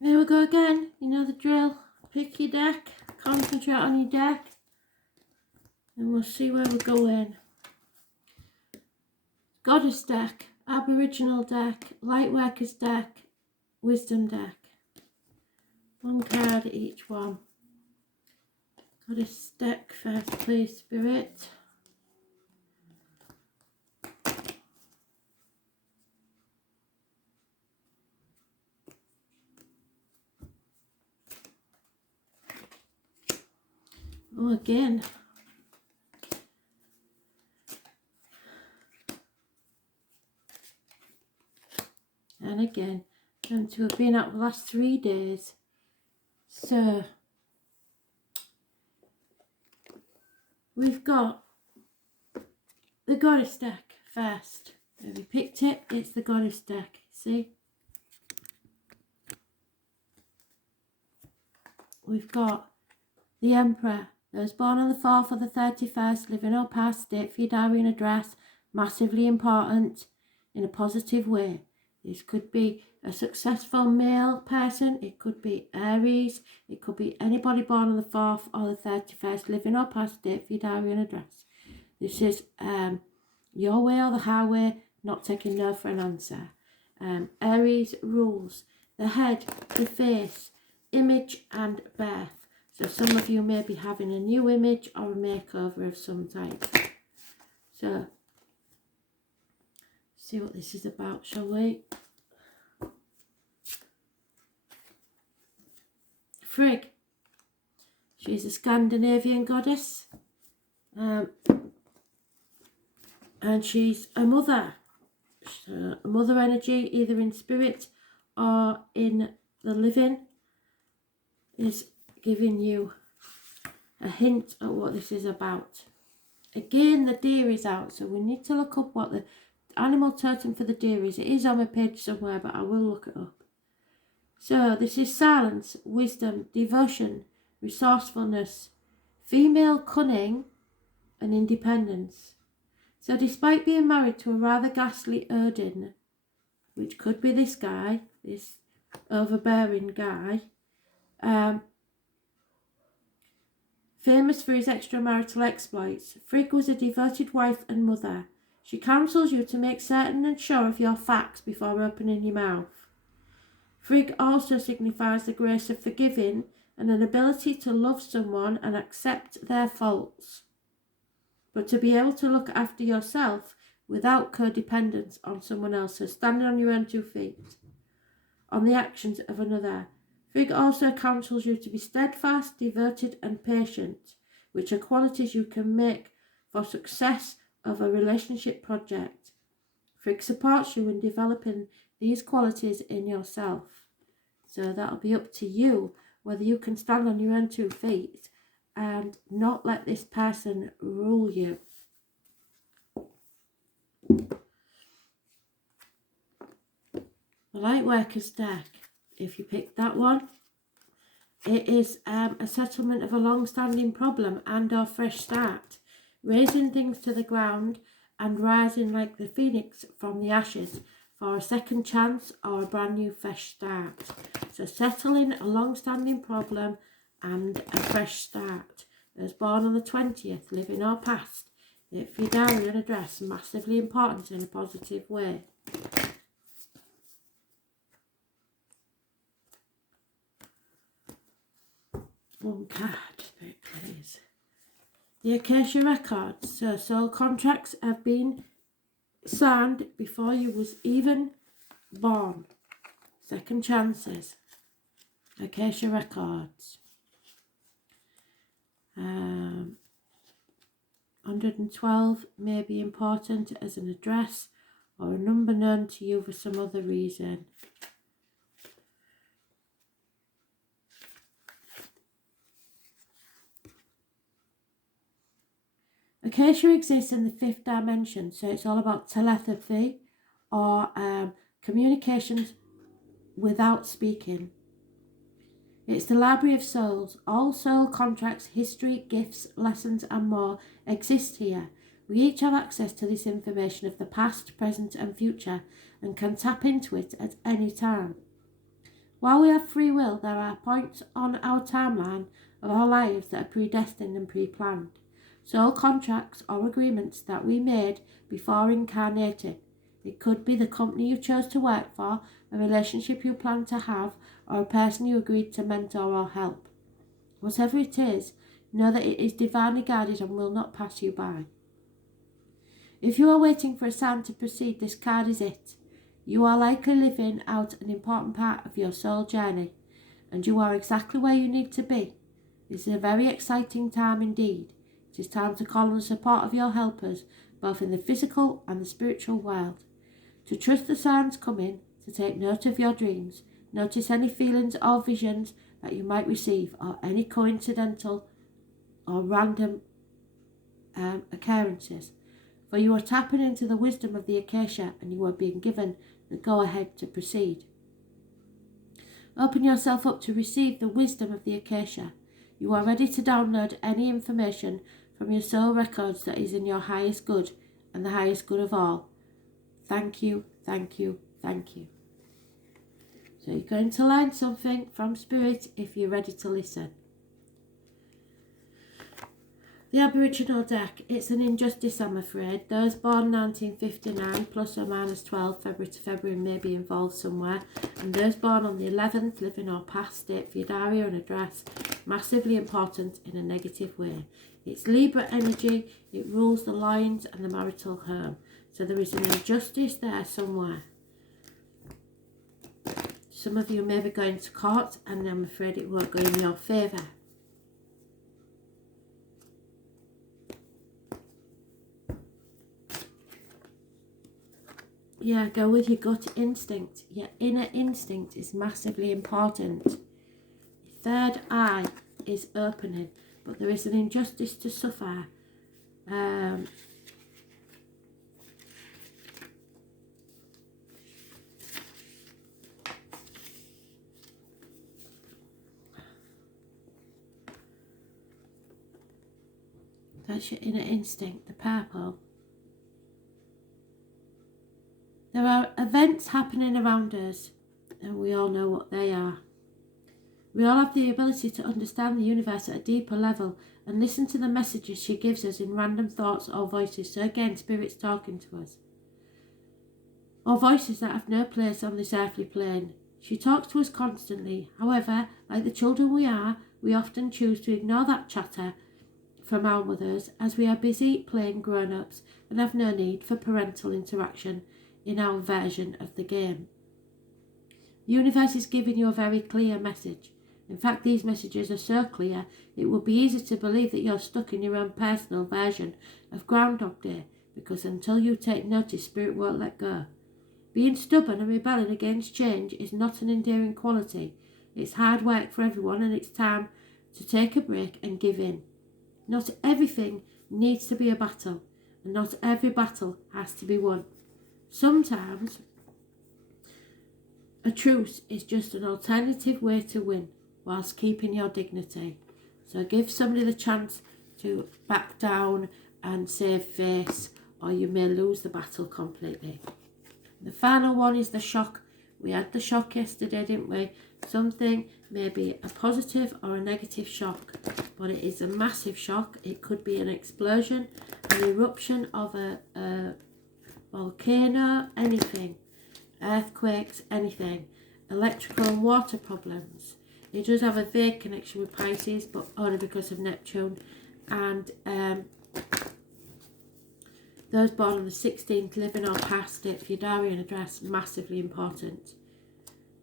Here we go again. You know the drill. Pick your deck, concentrate on your deck, and we'll see where we're going. Goddess deck, Aboriginal deck, Lightworkers deck, Wisdom deck. One card each one. Goddess deck first, please, Spirit. Oh, again. And again. Them two have been out the last 3 days. So, we've got the Goddess deck first. Have you picked it? It's the Goddess deck. See? We've got the Emperor. Those born on the 4th or the 31st, living or past, state for your diary and address. Massively important in a positive way. This could be a successful male person. It could be Aries. It could be anybody born on the 4th or the 31st, living or past, date for your diary and address. This is your way or the highway, not taking no for an answer. Aries rules the head, the face, image and birth. So some of you may be having a new image or a makeover of some type. So, see what this is about, shall we? Frigg. She's a Scandinavian goddess. And she's a mother. So a mother energy, either in spirit or in the living, is giving you a hint at what this is about. Again, the deer is out, so we need to look up what the animal totem for the deer is. It is on my page somewhere, but I will look it up. So this is silence, wisdom, devotion, resourcefulness, female cunning and independence. So despite being married to a rather ghastly Odin, which could be this guy, this overbearing guy, famous for his extramarital exploits, Frigg was a devoted wife and mother. She counsels you to make certain and sure of your facts before opening your mouth. Frigg also signifies the grace of forgiving and an ability to love someone and accept their faults, but to be able to look after yourself without codependence on someone else, so standing on your own 2 feet, on the actions of another. Frigg also counsels you to be steadfast, devoted and patient, which are qualities you can make for success of a relationship project. Frigg supports you in developing these qualities in yourself. So that'll be up to you whether you can stand on your own 2 feet and not let this person rule you. The Lightworkers deck, if you pick that one, it is a settlement of a long-standing problem and or fresh start, raising things to the ground and rising like the phoenix from the ashes for a second chance or a brand new fresh start. So settling a long-standing problem and a fresh start. Those born on the 20th, living or past, if your diary and address, massively important in a positive way. One card, please. The Acacia Records. So soul contracts have been signed before you was even born. Second chances. Acacia Records. 112 may be important as an address or a number known to you for some other reason. Acacia exists in the 5th dimension, so it's all about telepathy or communications without speaking. It's the Library of Souls. All soul contracts, history, gifts, lessons and more exist here. We each have access to this information of the past, present and future and can tap into it at any time. While we have free will, there are points on our timeline of our lives that are predestined and pre-planned. Soul contracts or agreements that we made before incarnating. It could be the company you chose to work for, a relationship you plan to have, or a person you agreed to mentor or help. Whatever it is, know that it is divinely guided and will not pass you by. If you are waiting for a sign to proceed, this card is it. You are likely living out an important part of your soul journey, and you are exactly where you need to be. This is a very exciting time indeed. It is time to call on the support of your helpers, both in the physical and the spiritual world. To trust the signs coming, to take note of your dreams, notice any feelings or visions that you might receive, or any coincidental or random occurrences. For you are tapping into the wisdom of the Acacia, and you are being given the go-ahead to proceed. Open yourself up to receive the wisdom of the Acacia. You are ready to download any information from your soul records that is in your highest good and the highest good of all. Thank you, thank you, thank you. So you're going to learn something from Spirit if you're ready to listen. The Aboriginal deck, it's an injustice, I'm afraid. Those born 1959 plus or minus 12 February to February may be involved somewhere, and those born on the 11th, living or past, state for your diary and address, massively important in a negative way. It's Libra energy, it rules the loins and the marital home, so there is an injustice there somewhere. Some of you may be going to court, and I'm afraid it won't go in your favour. Yeah, go with your gut instinct. Your inner instinct is massively important. Your third eye is opening, but there is an injustice to suffer. That's your inner instinct, the purple. There are events happening around us, and we all know what they are. We all have the ability to understand the universe at a deeper level and listen to the messages she gives us in random thoughts or voices. So again, Spirit's talking to us. Or voices that have no place on this earthly plane. She talks to us constantly. However, like the children we are, we often choose to ignore that chatter from our mothers as we are busy playing grown-ups and have no need for parental interaction in our version of the game. The universe is giving you a very clear message. In fact, these messages are so clear, it would be easy to believe that you're stuck in your own personal version of Groundhog Day, because until you take notice, Spirit won't let go. Being stubborn and rebelling against change is not an endearing quality. It's hard work for everyone, and it's time to take a break and give in. Not everything needs to be a battle, and not every battle has to be won. Sometimes a truce is just an alternative way to win whilst keeping your dignity. So give somebody the chance to back down and save face, or you may lose the battle completely. The final one is the shock. We had the shock yesterday, didn't we? Something may be a positive or a negative shock, but it is a massive shock. It could be an explosion, an eruption of a volcano, anything, earthquakes, anything, electrical and water problems. It does have a vague connection with Pisces, but only because of Neptune. And those born on the 16th, living or past, date for your diary and address, massively important.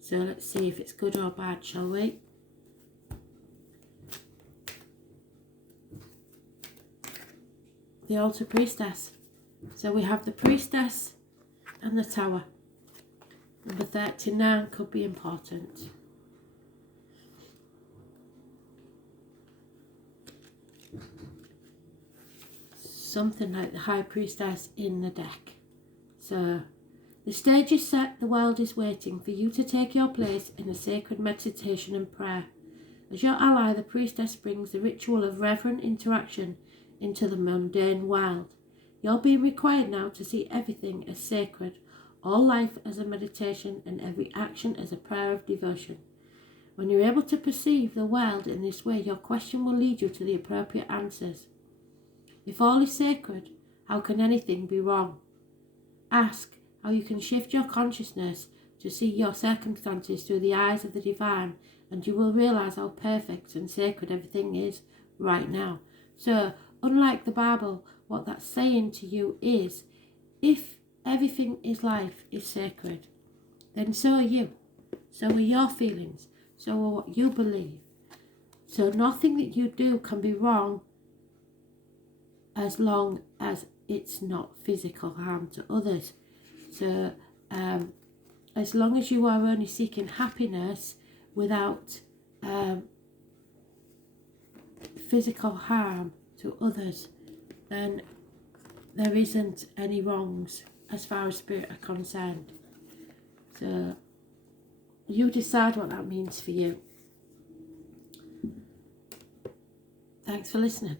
So let's see if it's good or bad, shall we? The Altar Priestess. So we have the Priestess and the Tower. Number 39 could be important. Something like the High Priestess in the deck. So the stage is set, the world is waiting for you to take your place in a sacred meditation and prayer. As your ally, the Priestess brings the ritual of reverent interaction into the mundane world. You're being required now to see everything as sacred, all life as a meditation, and every action as a prayer of devotion. When you're able to perceive the world in this way, your question will lead you to the appropriate answers. If all is sacred, how can anything be wrong? Ask how you can shift your consciousness to see your circumstances through the eyes of the divine, and you will realize how perfect and sacred everything is right now. So, unlike the Bible, what that's saying to you is, if everything is life is sacred, then so are you. So are your feelings. So are what you believe. So nothing that you do can be wrong as long as it's not physical harm to others. So as long as you are only seeking happiness without physical harm to others, then there isn't any wrongs as far as spirit are concerned. So you decide what that means for you. Thanks for listening.